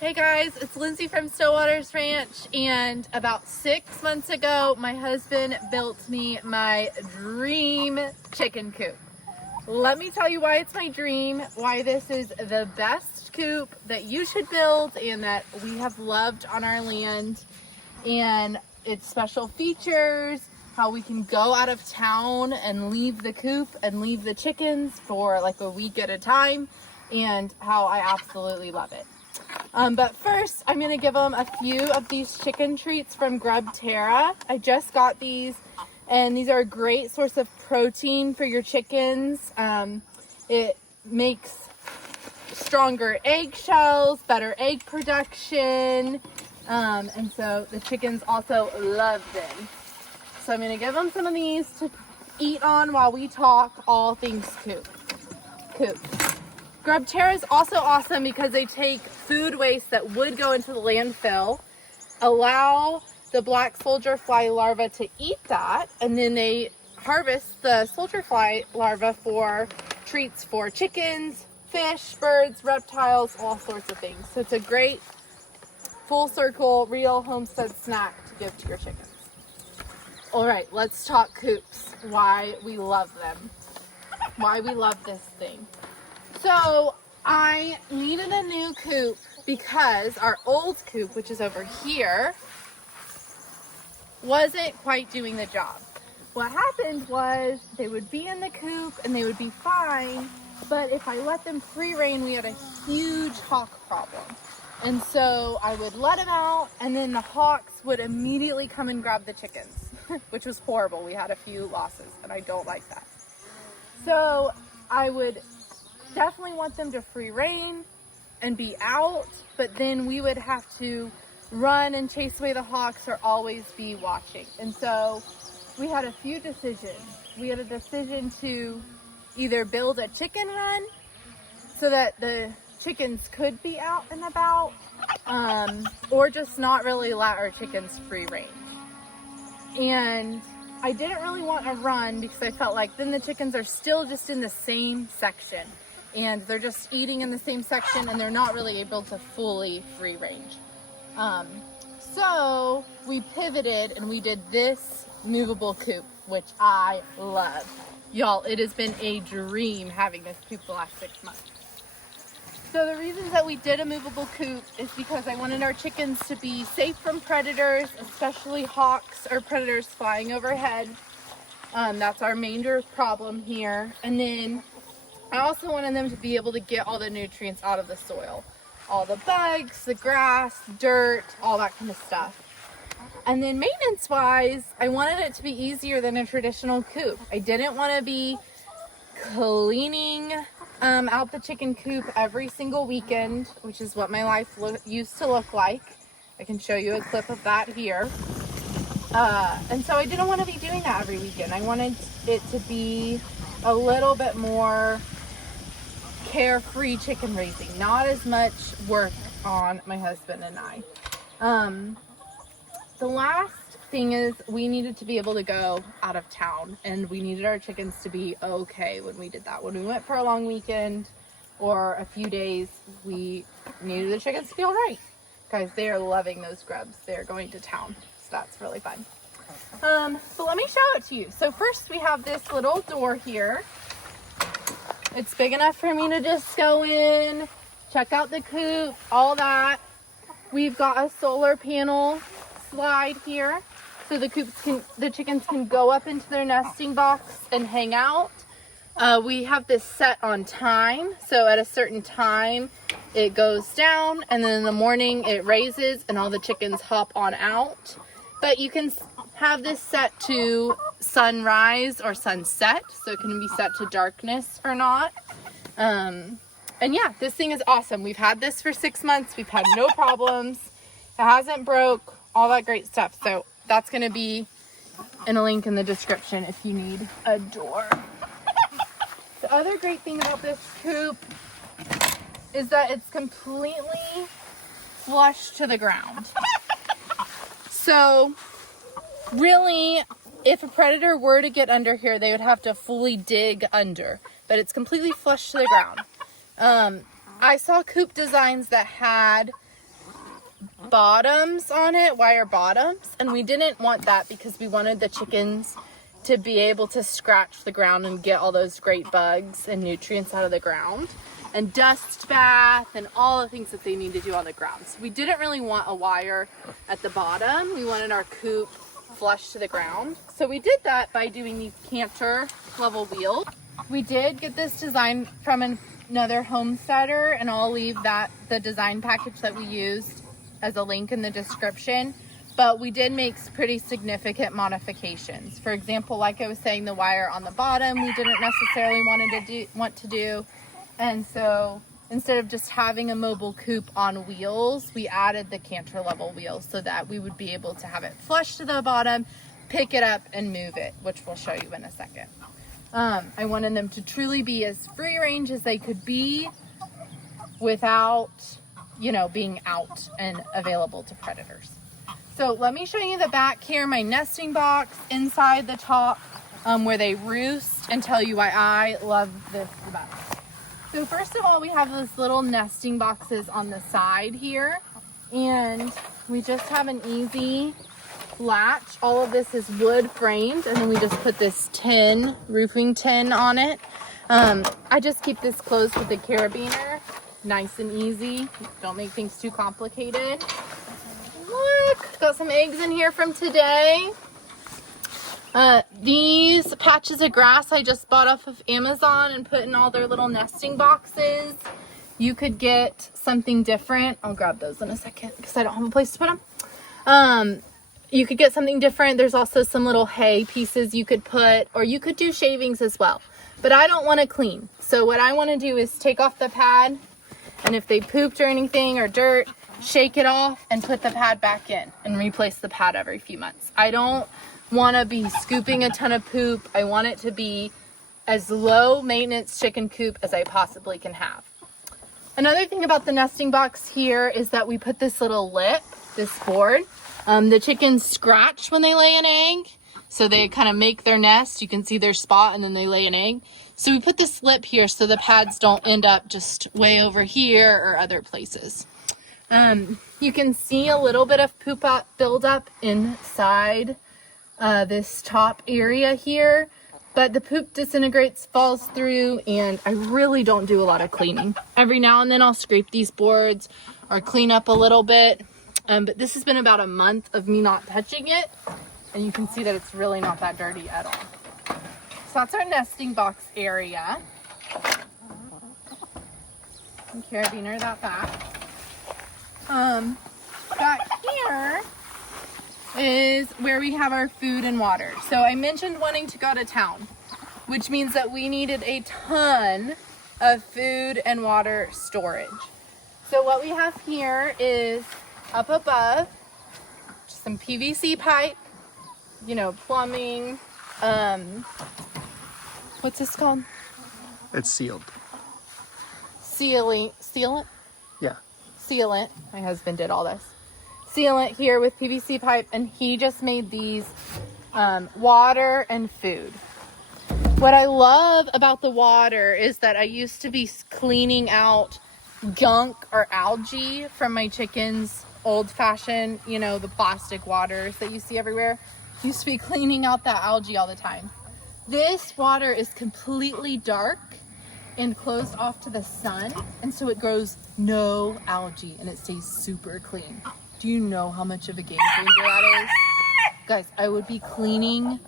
Hey guys, it's Lindsay from Stillwaters Ranch, and about 6 months ago, my husband built me my dream chicken coop. Let me tell you why it's my dream, why this is the best coop that you should build and that we have loved on our land, and its special features, how we can go out of town and leave the coop and leave the chickens for like a week at a time, and how I absolutely love it. But first, I'm going to give them a few of these chicken treats from Grub Terra. I just got these, and these are a great source of protein for your chickens. It makes stronger eggshells, better egg production, and so the chickens also love them. So I'm going to give them some of these to eat on while we talk all things coop. Grub Terra is also awesome because they take food waste that would go into the landfill, allow the black soldier fly larva to eat that, and then they harvest the soldier fly larva for treats for chickens, fish, birds, reptiles, all sorts of things. So it's a great full circle, real homestead snack to give to your chickens. All right, let's talk coops, why we love them, why we love this thing. So I needed a new coop because our old coop, which is over here, wasn't quite doing the job. What happened was they would be in the coop and they would be fine, but if I let them free range, we had a huge hawk problem. And so I would let them out, and then the hawks would immediately come and grab the chickens, which was horrible. We had a few losses, and I don't like that. So I would definitely want them to free rein and be out, but then we would have to run and chase away the hawks or always be watching. And so we had a few decisions. We had a decision to either build a chicken run so that the chickens could be out and about, or just not really let our chickens free range. And I didn't really want a run because I felt like then the chickens are still just in the same section, and they're just eating in the same section and they're not really able to fully free range. So we pivoted and we did this movable coop, which I love. Y'all, it has been a dream having this coop the last 6 months. So the reasons that we did a movable coop is because I wanted our chickens to be safe from predators, especially hawks or predators flying overhead. That's our major problem here. And then I also wanted them to be able to get all the nutrients out of the soil. All the bugs, the grass, dirt, all that kind of stuff. And then maintenance-wise, I wanted it to be easier than a traditional coop. I didn't want to be cleaning out the chicken coop every single weekend, which is what my life used to look like. I can show you a clip of that here. And so I didn't want to be doing that every weekend. I wanted it to be a little bit more carefree chicken raising, not as much work on my husband and I. The last thing is we needed to be able to go out of town, and we needed our chickens to be okay when we did that. When we went for a long weekend or a few days, we needed the chickens to be all right. Guys, they are loving those grubs. They're going to town, so that's really fun. But let me show it to you. So first we have this little door here. It's big enough for me to just go in, check out the coop, all that. We've got a solar panel slide here, so the chickens can go up into their nesting box and hang out. We have this set on time, so at a certain time it goes down, and then in the morning it raises and all the chickens hop on out. But you can have this set to sunrise or sunset, so it can be set to darkness or not. And yeah, this thing is awesome. We've had this for 6 months. We've had no problems. It hasn't broke, all that great stuff. So that's going to be in a link in the description if you need a door. The other great thing about this coop is that it's completely flush to the ground. So really, if a predator were to get under here, they would have to fully dig under, but it's completely flush to the ground. I saw coop designs that had bottoms on it, wire bottoms, and we didn't want that because we wanted the chickens to be able to scratch the ground and get all those great bugs and nutrients out of the ground, and dust bath and all the things that they need to do on the ground. So we didn't really want a wire at the bottom. We wanted our coop flush to the ground. So we did that by doing these canter level wheels. We did get this design from another homesteader, and I'll leave the design package that we used as a link in the description. But we did make pretty significant modifications. For example, like I was saying, the wire on the bottom we didn't necessarily want to do. And so instead of just having a mobile coop on wheels, we added the canter level wheels so that we would be able to have it flush to the bottom, pick it up and move it, which we'll show you in a second. I wanted them to truly be as free range as they could be without, being out and available to predators. So let me show you the back here, my nesting box inside the top where they roost, and tell you why I love this the best. So first of all, we have those little nesting boxes on the side here, and we just have an easy latch. All of this is wood framed, and then we just put this roofing tin on it. I just keep this closed with a carabiner, nice and easy. Don't make things too complicated. Look, got some eggs in here from today. These patches of grass I just bought off of Amazon and put in all their little nesting boxes. You could get something different. I'll grab those in a second because I don't have a place to put them. You could get something different. There's also some little hay pieces you could put, or you could do shavings as well. But I don't want to clean. So what I want to do is take off the pad, and if they pooped or anything or dirt, shake it off and put the pad back in and replace the pad every few months. I don't want to be scooping a ton of poop. I want it to be as low maintenance chicken coop as I possibly can have. Another thing about the nesting box here is that we put this little lip, this board. The chickens scratch when they lay an egg, so they kind of make their nest. You can see their spot, and then they lay an egg. So we put this lip here so the pads don't end up just way over here or other places. You can see a little bit of poop buildup inside this top area here, but the poop disintegrates, falls through, and I really don't do a lot of cleaning. Every now and then I'll scrape these boards or clean up a little bit, but this has been about a month of me not touching it, and you can see that it's really not that dirty at all. So that's our nesting box area. And carabiner that back. Back here is where we have our food and water. So I mentioned wanting to go to town, which means that we needed a ton of food and water storage. So what we have here is up above, some PVC pipe, plumbing, what's this called? It's sealed. Sealant? Yeah. Sealant. My husband did all this. Sealant here with PVC pipe, and he just made these water and food. What I love about the water is that I used to be cleaning out gunk or algae from my chickens, old-fashioned, the plastic waters that you see everywhere. Used to be cleaning out that algae all the time. This water is completely dark and closed off to the sun, and so it grows no algae and it stays super clean. Do you know how much of a game changer that is? Guys, I would be cleaning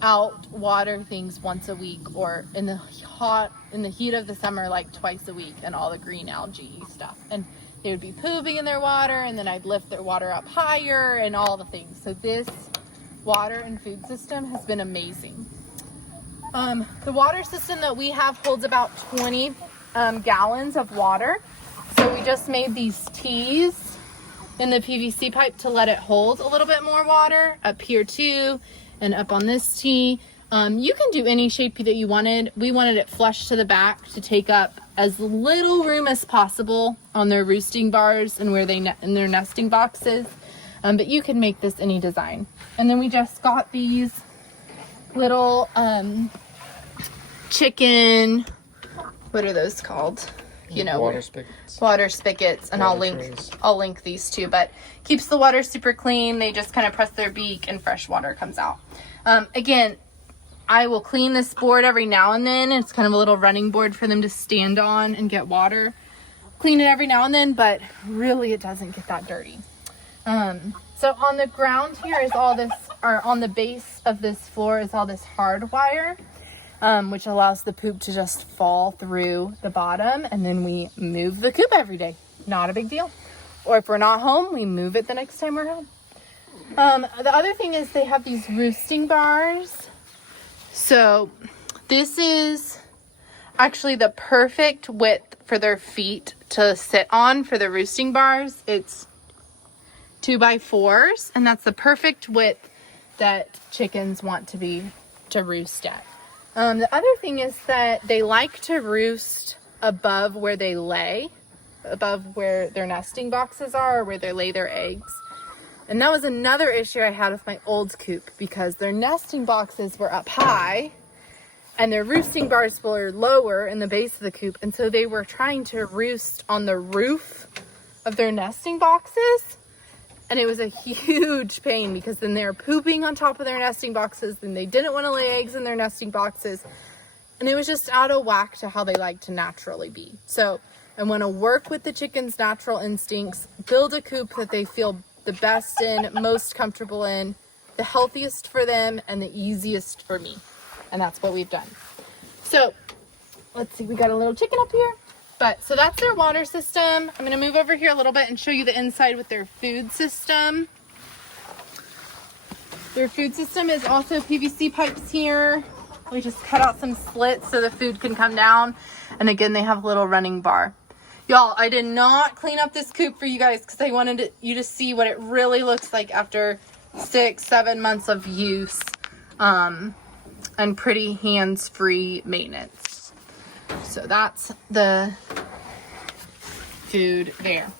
out water things once a week, or in the heat of the summer, like twice a week, and all the green algae stuff. And they would be pooping in their water, and then I'd lift their water up higher and all the things. So this water and food system has been amazing. The water system that we have holds about 20 gallons of water. So we just made these T's in the PVC pipe to let it hold a little bit more water up here too, and up on this T. You can do any shape that you wanted. We wanted it flush to the back to take up as little room as possible on their roosting bars and where they in their nesting boxes. But you can make this any design. And then we just got these little chicken, what are those called? you know, water spigots, and I'll link these too, but keeps the water super clean. They just kind of press their beak and fresh water comes out. Again, I will clean this board every now and then. It's kind of a little running board for them to stand on and get water. Clean it every now and then, but really it doesn't get that dirty. So on the ground here is all this, or on the base of this floor is all this hard wire, which allows the poop to just fall through the bottom, and then we move the coop every day. Not a big deal. Or if we're not home, we move it the next time we're home. The other thing is they have these roosting bars. So this is actually the perfect width for their feet to sit on for the roosting bars. It's 2x4s, and that's the perfect width that chickens want to roost at. The other thing is that they like to roost above where they lay, above where their nesting boxes are, or where they lay their eggs. And that was another issue I had with my old coop, because their nesting boxes were up high and their roosting bars were lower in the base of the coop. And so they were trying to roost on the roof of their nesting boxes. And it was a huge pain, because then they're pooping on top of their nesting boxes, and they didn't want to lay eggs in their nesting boxes. And it was just out of whack to how they like to naturally be. So I want to work with the chickens' natural instincts, build a coop that they feel the best in, most comfortable in, the healthiest for them, and the easiest for me. And that's what we've done. So let's see, we got a little chicken up here. But so that's their water system. I'm going to move over here a little bit and show you the inside with their food system. Their food system is also PVC pipes here. We just cut out some slits so the food can come down. And again, they have a little running bar. Y'all, I did not clean up this coop for you guys because I wanted you to see what it really looks like after 6-7 months of use and pretty hands-free maintenance. So that's the food there.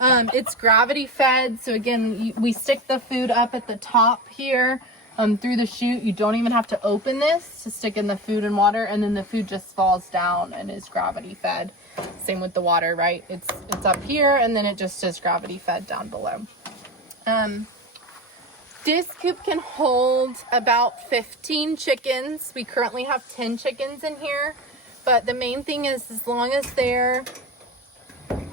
It's gravity fed. So again, we stick the food up at the top here through the chute. You don't even have to open this to stick in the food and water, and then the food just falls down and is gravity fed. Same with the water, right? It's up here, and then it just is gravity fed down below. This coop can hold about 15 chickens. We currently have 10 chickens in here, but the main thing is, as long as there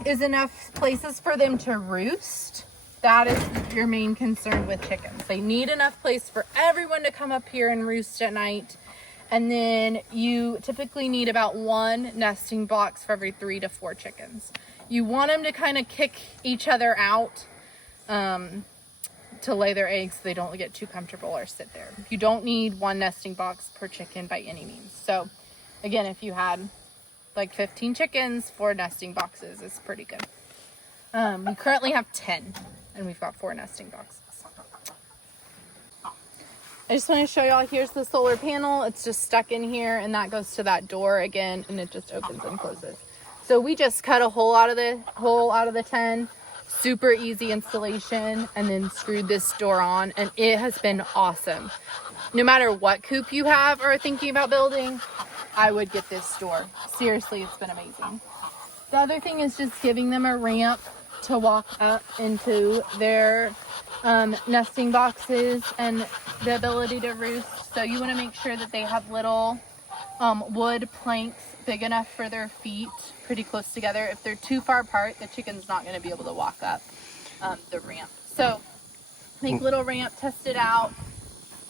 is enough places for them to roost, that is your main concern with chickens. They need enough place for everyone to come up here and roost at night. And then you typically need about 1 nesting box for every 3 to 4 chickens. You want them to kind of kick each other out to lay their eggs so they don't get too comfortable or sit there. You don't need 1 nesting box per chicken by any means. So again, if you had like 15 chickens, 4 nesting boxes is pretty good. We currently have 10, and we've got 4 nesting boxes. I just want to show y'all, here's the solar panel. It's just stuck in here, and that goes to that door again, and it just opens and closes. So we just cut a hole out of the 10. Super easy installation, and then screwed this door on, and it has been awesome. No matter what coop you have or are thinking about building, I would get this door. Seriously, it's been amazing. The other thing is just giving them a ramp to walk up into their nesting boxes and the ability to roost. So you want to make sure that they have little wood planks big enough for their feet, pretty close together. If they're too far apart, the chicken's not going to be able to walk up the ramp. So make little ramp, test it out.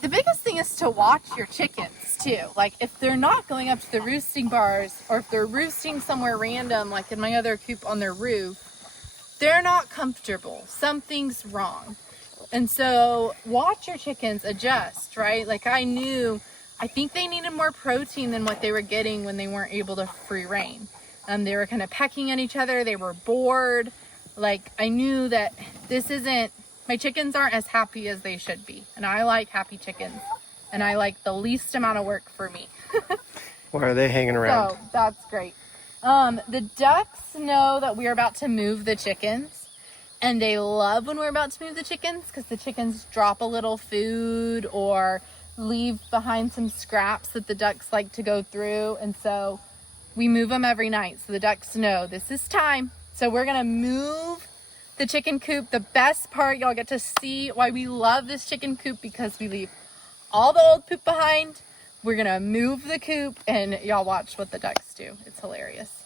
The biggest thing is to watch your chickens too. Like if they're not going up to the roosting bars, or if they're roosting somewhere random, like in my other coop on their roof, they're not comfortable. Something's wrong. And so watch your chickens, adjust, right? Like I think they needed more protein than what they were getting when they weren't able to free range. They were kind of pecking at each other. They were bored. Like I knew that my chickens aren't as happy as they should be. And I like happy chickens. And I like the least amount of work for me. Why are they hanging around? So that's great. The ducks know that we're about to move the chickens. And they love when we're about to move the chickens, because the chickens drop a little food or leave behind some scraps that the ducks like to go through. And so We move them every night so the ducks know this is time. So we're gonna move the chicken coop. The best part, y'all get to see why we love this chicken coop, because we leave all the old poop behind. We're gonna move the coop and y'all watch what the ducks do. It's hilarious.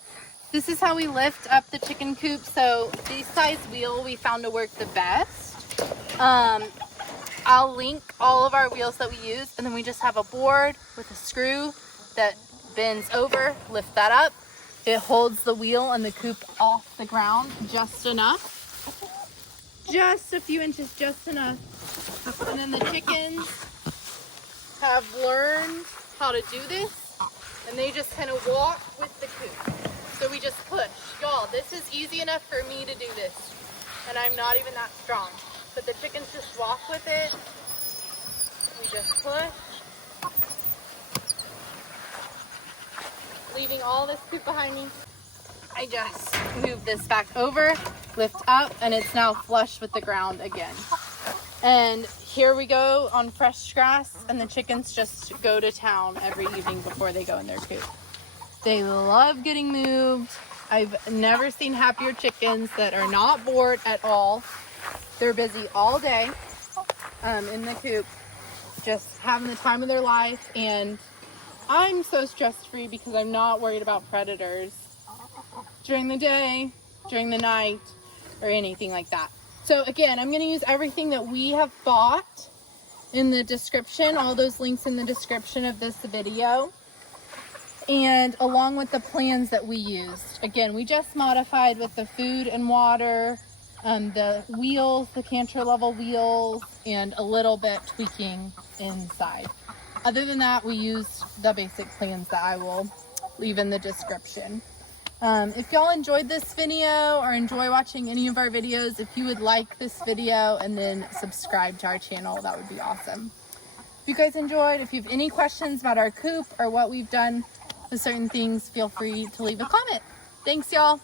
This is how we lift up the chicken coop. So these size wheel we found to work the best. I'll link all of our wheels that we use, and then we just have a board with a screw that bends over, lift that up. It holds the wheel and the coop off the ground just enough. Just a few inches, just enough. And then the chickens have learned how to do this, and they just kind of walk with the coop. So we just push. Y'all, this is easy enough for me to do this, and I'm not even that strong. But the chickens just walk with it. We just push. Leaving all this poop behind me. I just move this back over, lift up, and it's now flush with the ground again. And here we go on fresh grass, and the chickens just go to town every evening before they go in their coop. They love getting moved. I've never seen happier chickens that are not bored at all. They're busy all day in the coop, just having the time of their life, and I'm so stress-free because I'm not worried about predators during the day, during the night, or anything like that. So again, I'm going to use everything that we have bought in the description, all those links in the description of this video, and along with the plans that we used. Again, we just modified with the food and water, the wheels, the canter level wheels, and a little bit tweaking inside. Other than that, we used the basic plans that I will leave in the description. If y'all enjoyed this video or enjoy watching any of our videos, if you would like this video and then subscribe to our channel, that would be awesome. If you guys enjoyed, if you have any questions about our coop or what we've done with certain things, feel free to leave a comment. Thanks, y'all.